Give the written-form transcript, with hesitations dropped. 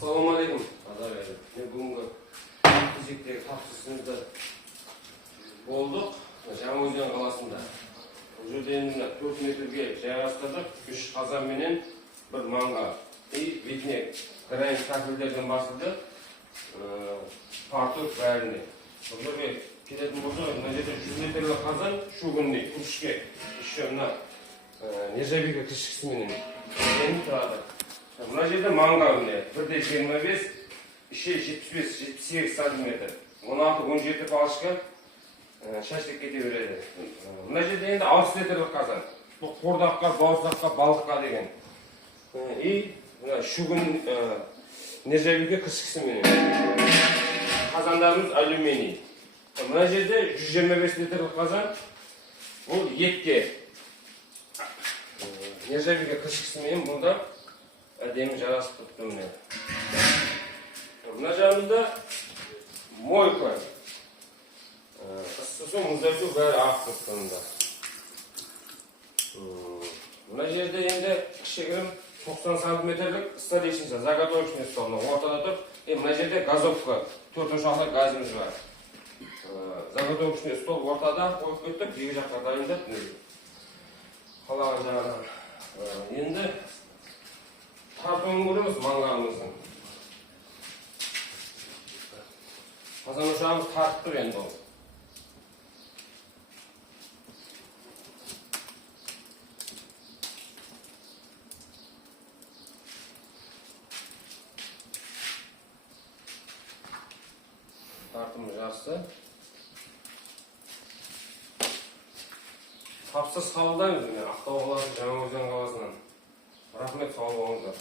Assalamualaikum. Бүгінгі кезектегі тапсырысымызда болдық. Жаңаөзен қаласында. Бұл жерден 4 метрге жайғастырдық. 3 қазан менен бір манға. Бетіне гранит кафельдерден басылды. Партур бәріне. Бұл жерге келетін болса, мына жерде 100 метрлі қазан шу күнде күшке. Еще мына нержавейка кішкісіменен тұрады. Мына жерде манға міне 1,25, іші 75-78 сантиметр. 16-17 палышқа шашлық кете береді. Мына жерде енді 6 литрлік қазан. Бұл қордаққа, бауырсаққа, балыққа деген. И шугын нержавейка кішкісіменен. Қазандарымыз алюминий. Мына жерде 125 литрлік қазан. Бұл етке. Нержавейка кішкісіменен бұнда әдемі жарасып тұтты міне. Мына жағында мойка. Ыстысу, мұздасу бәрі ақ тұтты мұнда. Мына жерде енді кішігірім 90 сантиметрлік столешница, заготовочный стол. Ортада тұр. Мына жерде газовка, 4-ші ақтар газымыз бар. Заготовочный стол ортада қойып кеттік, екі жаққа дайындап. Қалаған жағынан. Енді тартуын көреміз маңғамыздың. Қазан ошағымыз тартып тұр енді ол. Тартымыз жақсы. Тапсырыс қабылдаймыз. Ақтау қаласы Жаңаөзен қаласынан. Рахмет, сау болыңыздар.